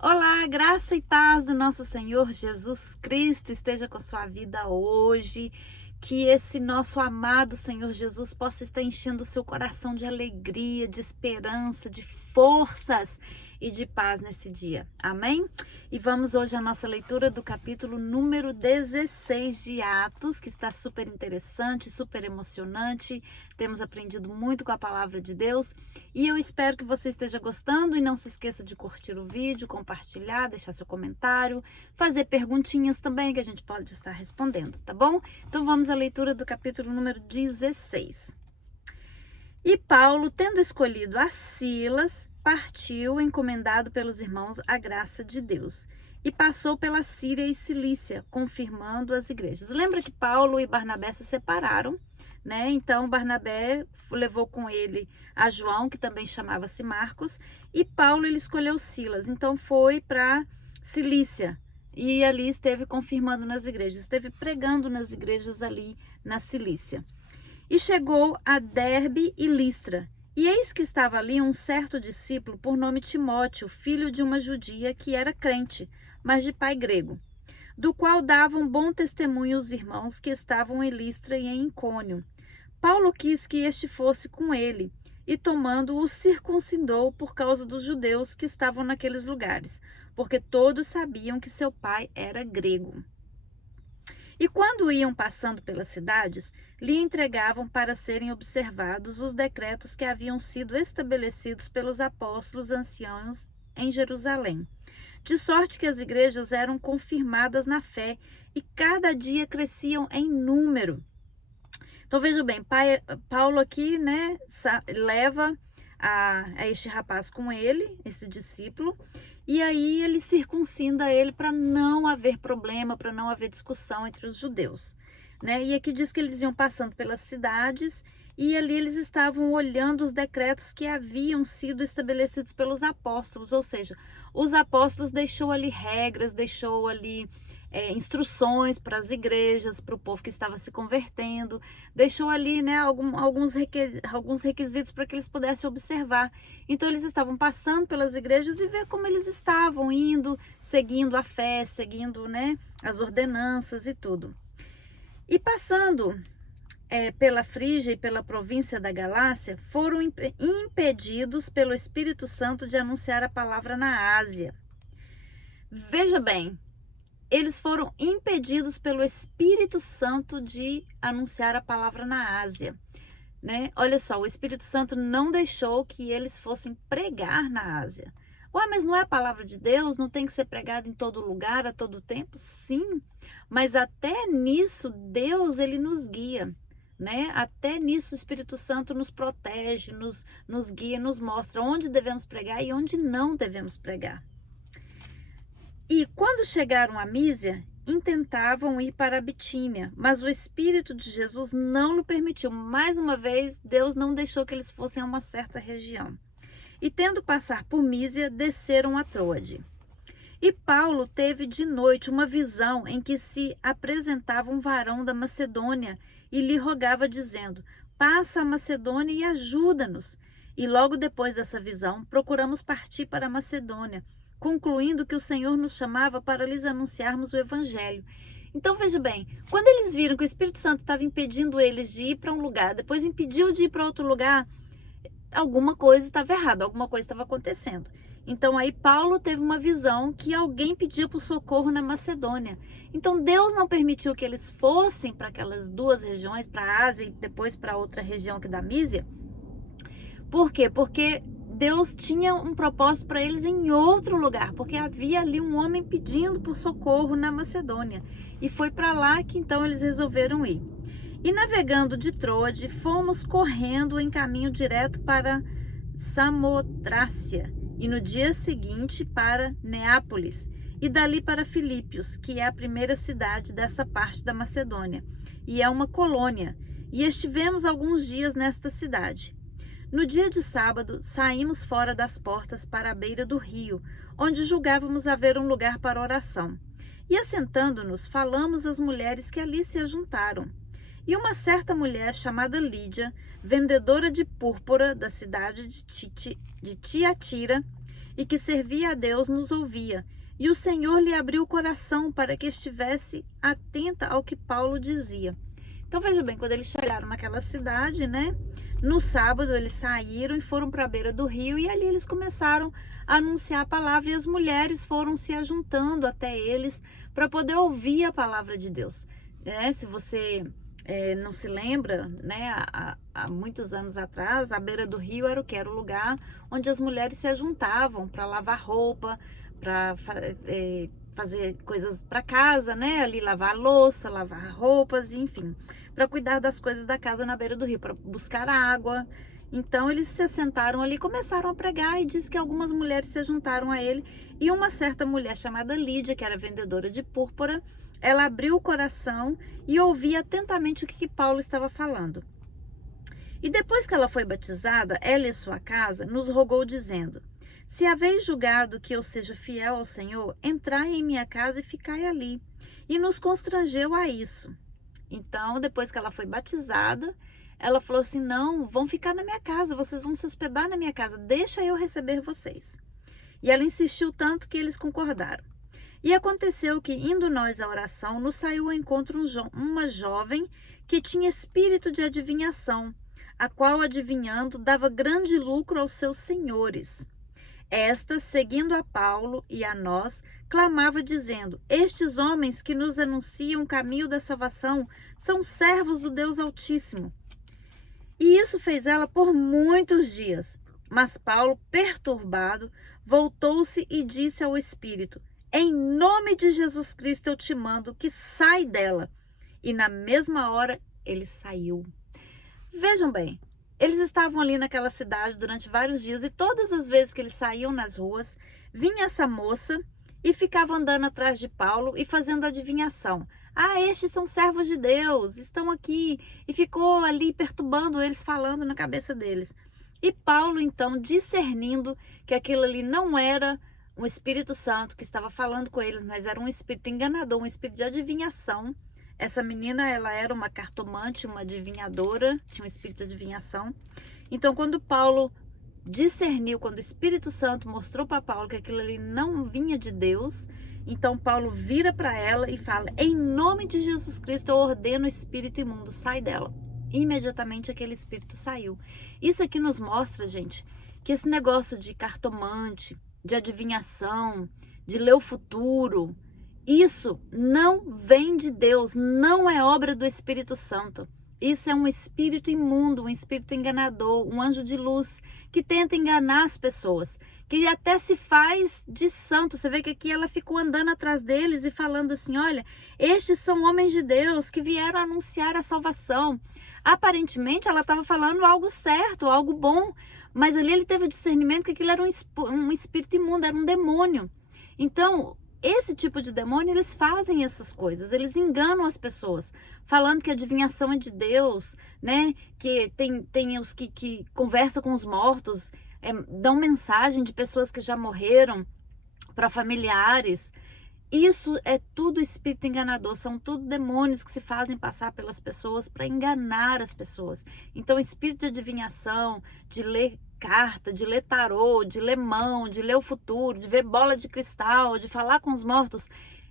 Olá, graça e paz do nosso Senhor Jesus Cristo esteja com a sua vida hoje. Que esse nosso amado Senhor Jesus possa estar enchendo o seu coração de alegria, de esperança, de forças e de paz nesse dia. Amém? E vamos hoje à nossa leitura do capítulo número 16 de Atos, que está super interessante, super emocionante. Temos aprendido muito com a palavra de Deus e eu espero que você esteja gostando e não se esqueça de curtir o vídeo, compartilhar, deixar seu comentário, fazer perguntinhas também que a gente pode estar respondendo, tá bom? Então vamos à leitura do capítulo número 16. E Paulo, tendo escolhido a Silas, partiu encomendado pelos irmãos à graça de Deus e passou pela Síria e Cilícia, confirmando as igrejas. Lembra que Paulo e Barnabé se separaram, né? Então Barnabé levou com ele a João, que também chamava-se Marcos, e Paulo ele escolheu Silas. Então foi para Cilícia e ali esteve confirmando nas igrejas, esteve pregando nas igrejas ali na Cilícia. E chegou a Derbe e Listra. E eis que estava ali um certo discípulo por nome Timóteo, filho de uma judia que era crente, mas de pai grego, do qual davam bom testemunho os irmãos que estavam em Listra e em Icônio. Paulo quis que este fosse com ele, e tomando-o circuncidou por causa dos judeus que estavam naqueles lugares, porque todos sabiam que seu pai era grego. E quando iam passando pelas cidades, lhe entregavam para serem observados os decretos que haviam sido estabelecidos pelos apóstolos anciãos em Jerusalém. De sorte que as igrejas eram confirmadas na fé e cada dia cresciam em número. Então veja bem, Paulo aqui, né, leva a este rapaz com ele, esse discípulo, e aí ele circuncida ele para não haver problema, para não haver discussão entre os judeus, né? E aqui diz que eles iam passando pelas cidades e ali eles estavam olhando os decretos que haviam sido estabelecidos pelos apóstolos, ou seja, os apóstolos deixou ali regras, deixou ali instruções para as igrejas, para o povo que estava se convertendo, deixou ali, né, alguns requisitos para que eles pudessem observar. Então eles estavam passando pelas igrejas e ver como eles estavam indo, seguindo a fé, seguindo, né, as ordenanças e tudo. E passando pela Frígia e pela província da Galácia, foram impedidos pelo Espírito Santo de anunciar a palavra na Ásia. Veja bem, eles foram impedidos pelo Espírito Santo de anunciar a palavra na Ásia, né? Olha só, o Espírito Santo não deixou que eles fossem pregar na Ásia. Ué, mas não é a palavra de Deus? Não tem que ser pregada em todo lugar, a todo tempo? Sim, mas até nisso Deus, ele nos guia, né? Até nisso o Espírito Santo nos protege, nos guia, nos mostra onde devemos pregar e onde não devemos pregar. E quando chegaram a Mísia, intentavam ir para a Bitínia, mas o Espírito de Jesus não lhe permitiu. Mais uma vez, Deus não deixou que eles fossem a uma certa região. E tendo passar por Mísia, desceram a Troade. E Paulo teve de noite uma visão em que se apresentava um varão da Macedônia e lhe rogava, dizendo: passa a Macedônia e ajuda-nos. E logo depois dessa visão, procuramos partir para a Macedônia, concluindo que o Senhor nos chamava para lhes anunciarmos o Evangelho. Então veja bem, quando eles viram que o Espírito Santo estava impedindo eles de ir para um lugar, depois impediu de ir para outro lugar, alguma coisa estava errada, alguma coisa estava acontecendo. Então aí Paulo teve uma visão que alguém pedia por socorro na Macedônia. Então Deus não permitiu que eles fossem para aquelas duas regiões, para a Ásia e depois para outra região aqui da Mísia. Por quê? Porque Deus tinha um propósito para eles em outro lugar, porque havia ali um homem pedindo por socorro na Macedônia. E foi para lá que então eles resolveram ir. E navegando de Troade, fomos correndo em caminho direto para Samotrácia, e no dia seguinte para Neápolis, e dali para Filípios, que é a primeira cidade dessa parte da Macedônia, e é uma colônia, e estivemos alguns dias nesta cidade. No dia de sábado, saímos fora das portas para a beira do rio, onde julgávamos haver um lugar para oração. E assentando-nos, falamos às mulheres que ali se ajuntaram. E uma certa mulher chamada Lídia, vendedora de púrpura da cidade de Tiatira, e que servia a Deus nos ouvia. E o Senhor lhe abriu o coração para que estivesse atenta ao que Paulo dizia. Então veja bem, quando eles chegaram naquela cidade, né? No sábado eles saíram e foram para a beira do rio e ali eles começaram a anunciar a palavra e as mulheres foram se ajuntando até eles para poder ouvir a palavra de Deus. Se você não se lembra, né? Há muitos anos atrás, a beira do rio era o que? Era o lugar onde as mulheres se ajuntavam para lavar roupa, para fazer coisas para casa, né? Ali lavar louça, lavar roupas, enfim, para cuidar das coisas da casa na beira do rio, para buscar água. Então eles se sentaram ali, começaram a pregar e diz que algumas mulheres se juntaram a ele e uma certa mulher chamada Lídia, que era vendedora de púrpura, ela abriu o coração e ouvia atentamente o que Paulo estava falando. E depois que ela foi batizada, ela e sua casa nos rogou dizendo: se haveis julgado que eu seja fiel ao Senhor, entrai em minha casa e ficai ali. E nos constrangeu a isso. Então, depois que ela foi batizada, ela falou assim: não, vão ficar na minha casa, vocês vão se hospedar na minha casa, deixa eu receber vocês. E ela insistiu tanto que eles concordaram. E aconteceu que, indo nós à oração, nos saiu ao encontro uma jovem que tinha espírito de adivinhação, a qual, adivinhando, dava grande lucro aos seus senhores. Esta, seguindo a Paulo e a nós, clamava dizendo: estes homens que nos anunciam o caminho da salvação são servos do Deus Altíssimo. E isso fez ela por muitos dias. Mas Paulo, perturbado, voltou-se e disse ao espírito: em nome de Jesus Cristo eu te mando que sai dela. E na mesma hora ele saiu. Vejam bem, eles estavam ali naquela cidade durante vários dias e todas as vezes que eles saíam nas ruas, vinha essa moça e ficava andando atrás de Paulo e fazendo adivinhação. Ah, estes são servos de Deus, estão aqui. E ficou ali perturbando eles, falando na cabeça deles. E Paulo, então, discernindo que aquilo ali não era um Espírito Santo que estava falando com eles, mas era um espírito enganador, um espírito de adivinhação. Essa menina, ela era uma cartomante, uma adivinhadora, tinha um espírito de adivinhação. Então, quando Paulo discerniu, quando o Espírito Santo mostrou para Paulo que aquilo ali não vinha de Deus, então Paulo vira para ela e fala: em nome de Jesus Cristo eu ordeno o espírito imundo, sai dela. Imediatamente aquele espírito saiu. Isso aqui nos mostra, gente, que esse negócio de cartomante, de adivinhação, de ler o futuro, isso não vem de Deus, não é obra do Espírito Santo. Isso é um espírito imundo, um espírito enganador, um anjo de luz que tenta enganar as pessoas, que até se faz de santo. Você vê que aqui ela ficou andando atrás deles e falando assim: olha, estes são homens de Deus que vieram anunciar a salvação. Aparentemente ela estava falando algo certo, algo bom, mas ali ele teve o discernimento que aquilo era um espírito imundo, era um demônio. Então, esse tipo de demônio, eles fazem essas coisas, eles enganam as pessoas, falando que a adivinhação é de Deus, né? Que tem os que conversam com os mortos, dão mensagem de pessoas que já morreram para familiares. Isso é tudo espírito enganador, são tudo demônios que se fazem passar pelas pessoas para enganar as pessoas. Então, espírito de adivinhação, de ler carta, de ler tarô, de ler mão, de ler o futuro, de ver bola de cristal, de falar com os mortos,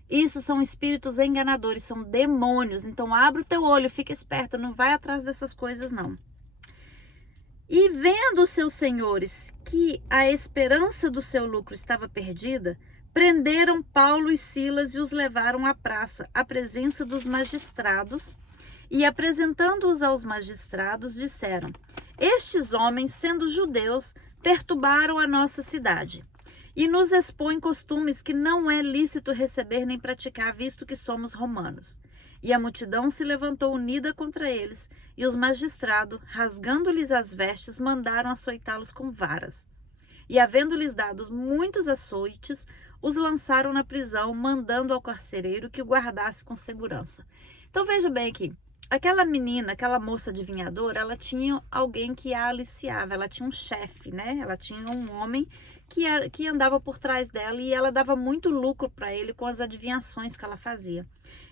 isso são espíritos enganadores, são demônios. Então abre o teu olho, fica esperta, não vai atrás dessas coisas não. E vendo os seus senhores que a esperança do seu lucro estava perdida, prenderam Paulo e Silas e os levaram à praça, à presença dos magistrados, e apresentando-os aos magistrados, disseram: estes homens, sendo judeus, perturbaram a nossa cidade e nos expõem costumes que não é lícito receber nem praticar, visto que somos romanos. E a multidão se levantou unida contra eles, e os magistrados, rasgando-lhes as vestes, mandaram açoitá-los com varas. E, havendo-lhes dado muitos açoites, os lançaram na prisão, mandando ao carcereiro que o guardasse com segurança. Então veja bem aqui, aquela menina, aquela moça adivinhadora, ela tinha alguém que a aliciava, ela tinha um chefe, né? Ela tinha um homem que andava por trás dela, e ela dava muito lucro para ele com as adivinhações que ela fazia.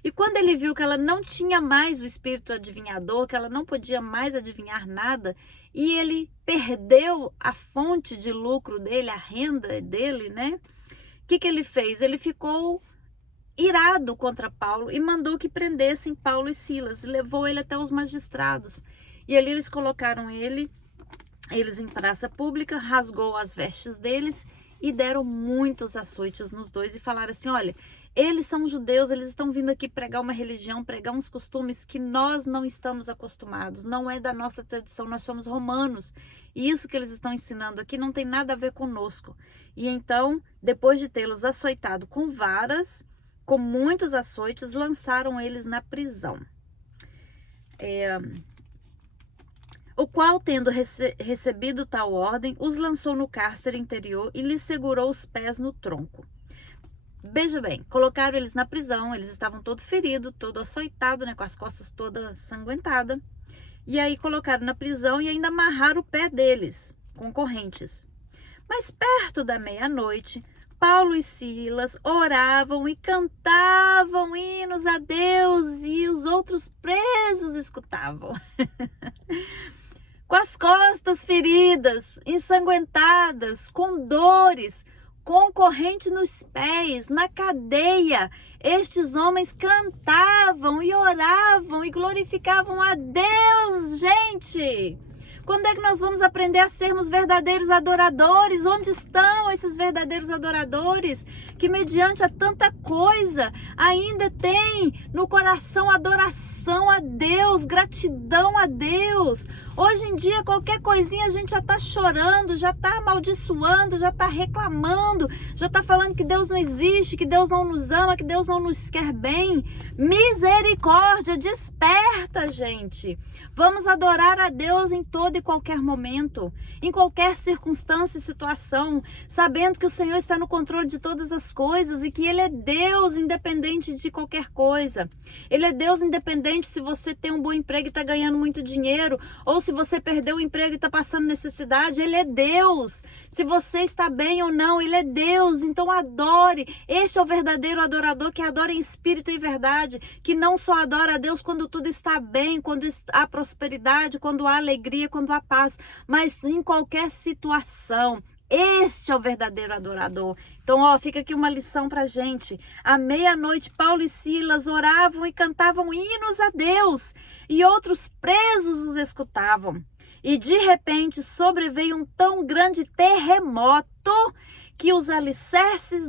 E quando ele viu que ela não tinha mais o espírito adivinhador, que ela não podia mais adivinhar nada, e ele perdeu a fonte de lucro dele, a renda dele, né? O que ele fez? Ele ficou irado contra Paulo e mandou que prendessem Paulo e Silas, levou ele até os magistrados. E ali eles colocaram eles em praça pública, rasgou as vestes deles e deram muitos açoites nos dois e falaram assim: olha, eles são judeus, eles estão vindo aqui pregar uma religião, pregar uns costumes que nós não estamos acostumados, não é da nossa tradição, nós somos romanos. E isso que eles estão ensinando aqui não tem nada a ver conosco. E então, depois de tê-los açoitado com varas, com muitos açoites, lançaram eles na prisão. O qual, tendo recebido tal ordem, os lançou no cárcere interior e lhes segurou os pés no tronco. Veja bem, colocaram eles na prisão, eles estavam todo ferido, todo açoitado, né, com as costas toda sanguentada. E aí colocaram na prisão e ainda amarraram o pé deles com correntes. Mas perto da meia-noite, Paulo e Silas oravam e cantavam hinos a Deus, e os outros presos escutavam. Com as costas feridas, ensanguentadas, com dores, com corrente nos pés, na cadeia, estes homens cantavam e oravam e glorificavam a Deus, gente! Quando é que nós vamos aprender a sermos verdadeiros adoradores? Onde estão esses verdadeiros adoradores que, mediante a tanta coisa, ainda tem no coração adoração a Deus, gratidão a Deus? Hoje em dia, qualquer coisinha a gente já está chorando, já está amaldiçoando, já está reclamando, já está falando que Deus não existe, que Deus não nos ama, que Deus não nos quer bem. Misericórdia, desperta, gente. Vamos adorar a Deus em todo e qualquer momento, em qualquer circunstância e situação, sabendo que o Senhor está no controle de todas as coisas e que Ele é Deus independente de qualquer coisa. Ele é Deus independente se você tem um bom emprego e está ganhando muito dinheiro, ou se você perdeu o emprego e está passando necessidade. Ele é Deus. Se você está bem ou não, Ele é Deus. Então adore. Este é o verdadeiro adorador, que adora em espírito e verdade, que não só adora a Deus quando tudo está bem, quando há prosperidade, quando há alegria, quando há paz, mas em qualquer situação. Este é o verdadeiro adorador. Então, fica aqui uma lição pra gente. À meia-noite, Paulo e Silas oravam e cantavam hinos a Deus, e outros presos os escutavam. E de repente sobreveio um tão grande terremoto que os alicerces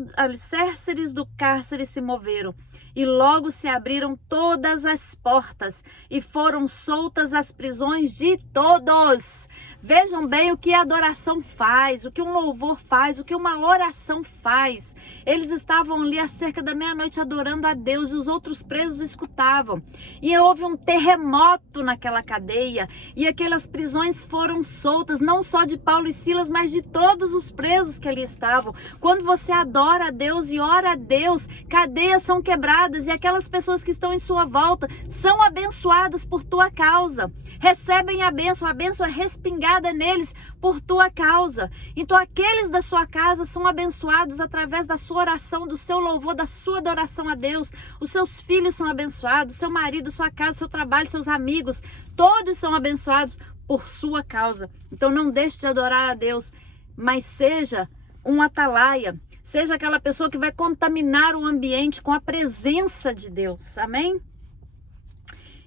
do cárcere se moveram, e logo se abriram todas as portas e foram soltas as prisões de todos. Vejam bem o que a adoração faz, o que um louvor faz, o que uma oração faz. Eles estavam ali a cerca da meia-noite adorando a Deus, e os outros presos escutavam. E houve um terremoto naquela cadeia, e aquelas prisões foram soltas, não só de Paulo e Silas, mas de todos os presos que ali estavam. Quando você adora a Deus e ora a Deus, cadeias são quebradas, e aquelas pessoas que estão em sua volta são abençoadas por tua causa. Recebem a bênção é respingada neles por tua causa. Então aqueles da sua casa são abençoados através da sua oração, do seu louvor, da sua adoração a Deus. Os seus filhos são abençoados, seu marido, sua casa, seu trabalho, seus amigos, todos são abençoados por sua causa. Então não deixe de adorar a Deus, mas seja um atalaia, seja aquela pessoa que vai contaminar o ambiente com a presença de Deus. Amém?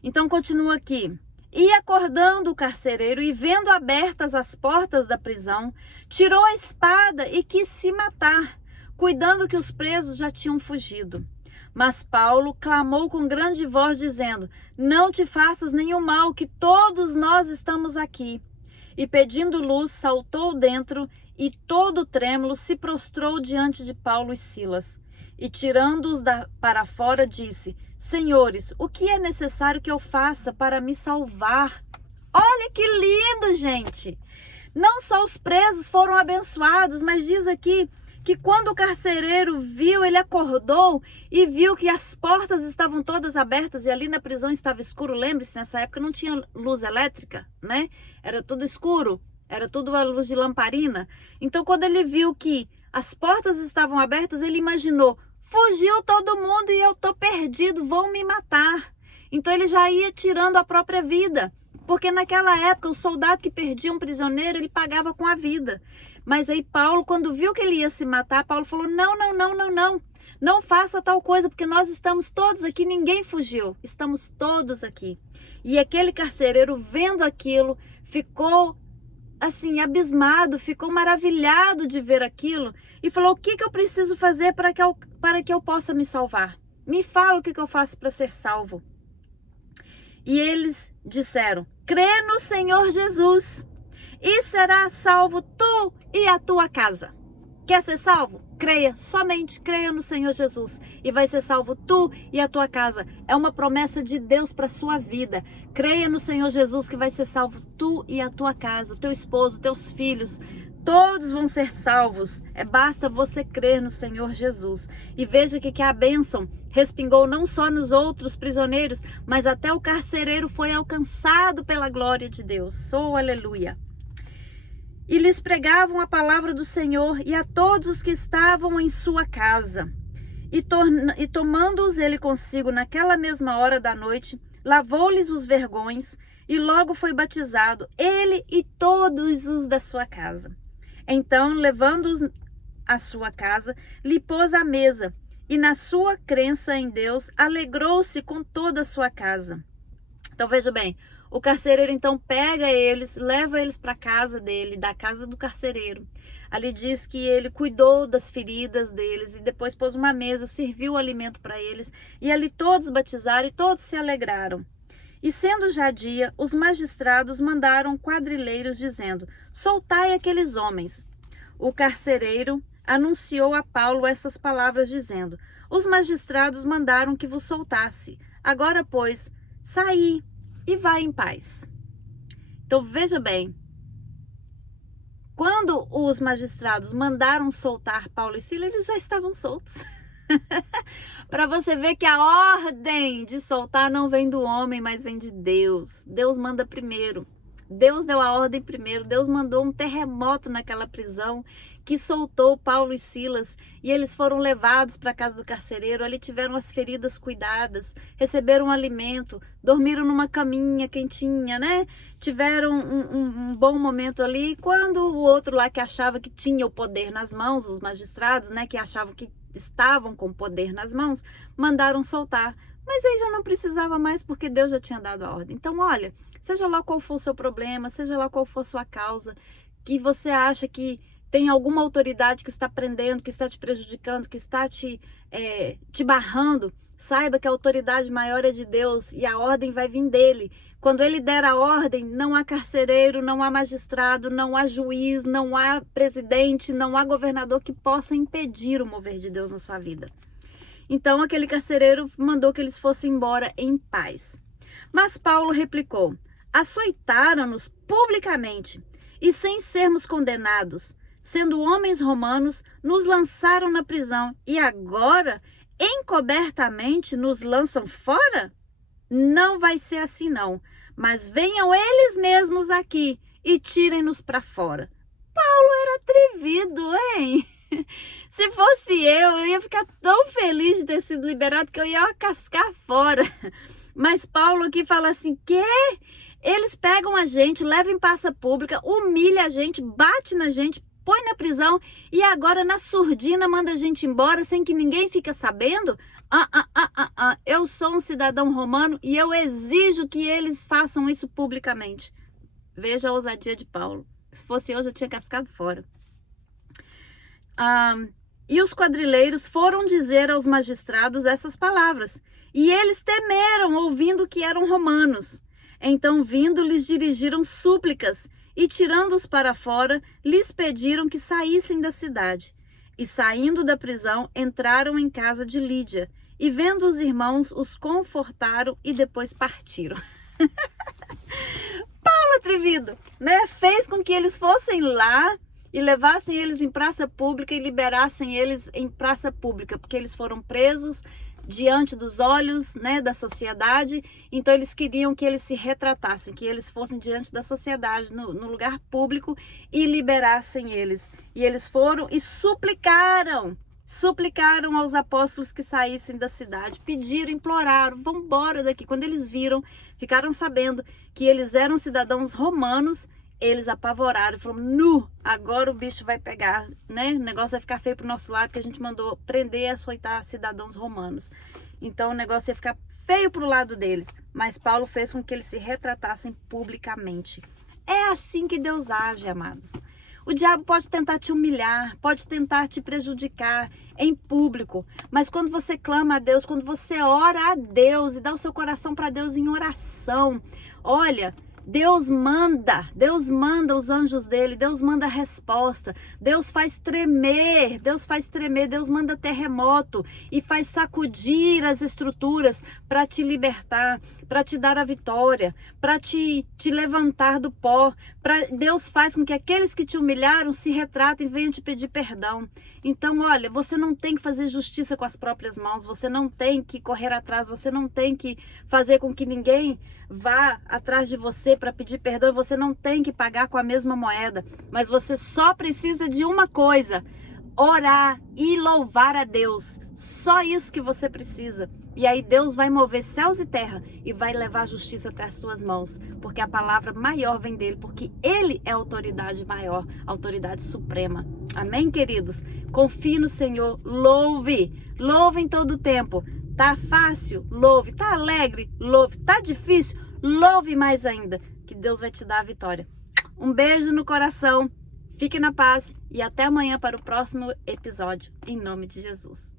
Então continua aqui. E acordando o carcereiro e vendo abertas as portas da prisão, tirou a espada e quis se matar, cuidando que os presos já tinham fugido. Mas Paulo clamou com grande voz, dizendo: não te faças nenhum mal, que todos nós estamos aqui. E pedindo luz, saltou dentro e todo trêmulo se prostrou diante de Paulo e Silas. E tirando-os para fora, disse: senhores, o que é necessário que eu faça para me salvar? Olha que lindo, gente! Não só os presos foram abençoados, mas diz aqui que quando o carcereiro viu, ele acordou e viu que as portas estavam todas abertas e ali na prisão estava escuro. Lembre-se, nessa época não tinha luz elétrica, né? Era tudo escuro. era tudo à luz de lamparina. Então, quando ele viu que as portas estavam abertas, ele imaginou, fugiu todo mundo e eu tô perdido, vão me matar. Então ele já ia tirando a própria vida, porque naquela época o soldado que perdia um prisioneiro, ele pagava com a vida. Mas aí Paulo, quando viu que ele ia se matar, Paulo falou, não faça tal coisa, porque nós estamos todos aqui, ninguém fugiu, estamos todos aqui. E aquele carcereiro, vendo aquilo, ficou assim, abismado, ficou maravilhado de ver aquilo e falou, o que eu preciso fazer para que eu possa me salvar? Me fala o que eu faço para ser salvo. E eles disseram, crê no Senhor Jesus e será salvo tu e a tua casa. Quer ser salvo? Creia, somente creia no Senhor Jesus e vai ser salvo tu e a tua casa. É uma promessa de Deus para a sua vida. Creia no Senhor Jesus que vai ser salvo tu e a tua casa, teu esposo, teus filhos. Todos vão ser salvos. Basta você crer no Senhor Jesus. E veja que a bênção respingou não só nos outros prisioneiros, mas até o carcereiro foi alcançado pela glória de Deus. Oh, aleluia! E lhes pregavam a palavra do Senhor e a todos os que estavam em sua casa. E tomando-os ele consigo naquela mesma hora da noite, lavou-lhes os vergões e logo foi batizado, ele e todos os da sua casa. Então, levando-os à sua casa, lhe pôs à mesa e na sua crença em Deus, alegrou-se com toda a sua casa. Então, veja bem, o carcereiro então pega eles, leva eles para a casa dele, da casa do carcereiro. Ali diz que ele cuidou das feridas deles e depois pôs uma mesa, serviu o alimento para eles. E ali todos batizaram e todos se alegraram. E sendo já dia, os magistrados mandaram quadrilheiros dizendo, soltai aqueles homens. O carcereiro anunciou a Paulo essas palavras dizendo, os magistrados mandaram que vos soltasse. Agora, pois, saí e vai em paz. Então veja bem, quando os magistrados mandaram soltar Paulo e Silas, eles já estavam soltos. Para você ver que a ordem de soltar não vem do homem, mas vem de Deus. Deus manda primeiro. Deus deu a ordem primeiro. Deus mandou um terremoto naquela prisão que soltou Paulo e Silas e eles foram levados para a casa do carcereiro. Ali tiveram as feridas cuidadas, receberam um alimento, dormiram numa caminha quentinha, né? Tiveram um bom momento ali. Quando o outro lá que achava que tinha o poder nas mãos, os magistrados, né? Que achavam que estavam com poder nas mãos, mandaram soltar. Mas aí já não precisava mais porque Deus já tinha dado a ordem. Então, olha, seja lá qual for o seu problema, seja lá qual for a sua causa, que você acha que tem alguma autoridade que está prendendo, que está te prejudicando, que está te barrando, saiba que a autoridade maior é de Deus e a ordem vai vir dele. Quando ele der a ordem, não há carcereiro, não há magistrado, não há juiz, não há presidente, não há governador que possa impedir o mover de Deus na sua vida. Então aquele carcereiro mandou que eles fossem embora em paz. Mas Paulo replicou, açoitaram-nos publicamente e sem sermos condenados, sendo homens romanos, nos lançaram na prisão e agora, encobertamente, nos lançam fora? Não vai ser assim não, mas venham eles mesmos aqui e tirem-nos para fora. Paulo era atrevido, hein? Se fosse eu ia ficar tão feliz de ter sido liberado que eu ia cascar fora. Mas Paulo aqui fala assim, quê? Eles pegam a gente, levam em praça pública, humilha a gente, bate na gente, põe na prisão e agora na surdina manda a gente embora sem que ninguém fique sabendo? Eu sou um cidadão romano e eu exijo que eles façam isso publicamente. Veja a ousadia de Paulo. Se fosse eu, já tinha cascado fora. E os quadrilheiros foram dizer aos magistrados essas palavras. E eles temeram, ouvindo que eram romanos. Então, vindo, lhes dirigiram súplicas e, tirando-os para fora, lhes pediram que saíssem da cidade. E, saindo da prisão, entraram em casa de Lídia. E, vendo os irmãos, os confortaram e depois partiram. Paulo atrevido, né? Fez com que eles fossem lá e levassem eles em praça pública e liberassem eles em praça pública, porque eles foram presos diante dos olhos, né, da sociedade. Então eles queriam que eles se retratassem, que eles fossem diante da sociedade, no lugar público, e liberassem eles. E eles foram e suplicaram aos apóstolos que saíssem da cidade, pediram, imploraram, vão embora daqui. Quando eles viram, ficaram sabendo que eles eram cidadãos romanos, eles apavoraram e falaram, nu, agora o bicho vai pegar, né? O negócio vai ficar feio pro nosso lado, que a gente mandou prender e açoitar cidadãos romanos. Então o negócio ia ficar feio pro lado deles. Mas Paulo fez com que eles se retratassem publicamente. É assim que Deus age, amados. O diabo pode tentar te humilhar, pode tentar te prejudicar em público, mas quando você clama a Deus, quando você ora a Deus e dá o seu coração para Deus em oração, olha, Deus manda os anjos dele, Deus manda a resposta, Deus faz tremer, Deus manda terremoto e faz sacudir as estruturas para te libertar, para te dar a vitória, para te levantar do pó. Deus faz com que aqueles que te humilharam se retratem e venham te pedir perdão. Então, olha, você não tem que fazer justiça com as próprias mãos, você não tem que correr atrás, você não tem que fazer com que ninguém vá atrás de você para pedir perdão, você não tem que pagar com a mesma moeda, mas você só precisa de uma coisa: orar e louvar a Deus. Só isso que você precisa. E aí Deus vai mover céus e terra e vai levar a justiça até as tuas mãos, porque a palavra maior vem dele, porque ele é a autoridade maior, a autoridade suprema. Amém, queridos? Confie no Senhor, louve em todo o tempo. Tá fácil? Louve. Tá alegre? Louve. Tá difícil? Louve mais ainda, que Deus vai te dar a vitória. Um beijo no coração, fique na paz e até amanhã para o próximo episódio, em nome de Jesus.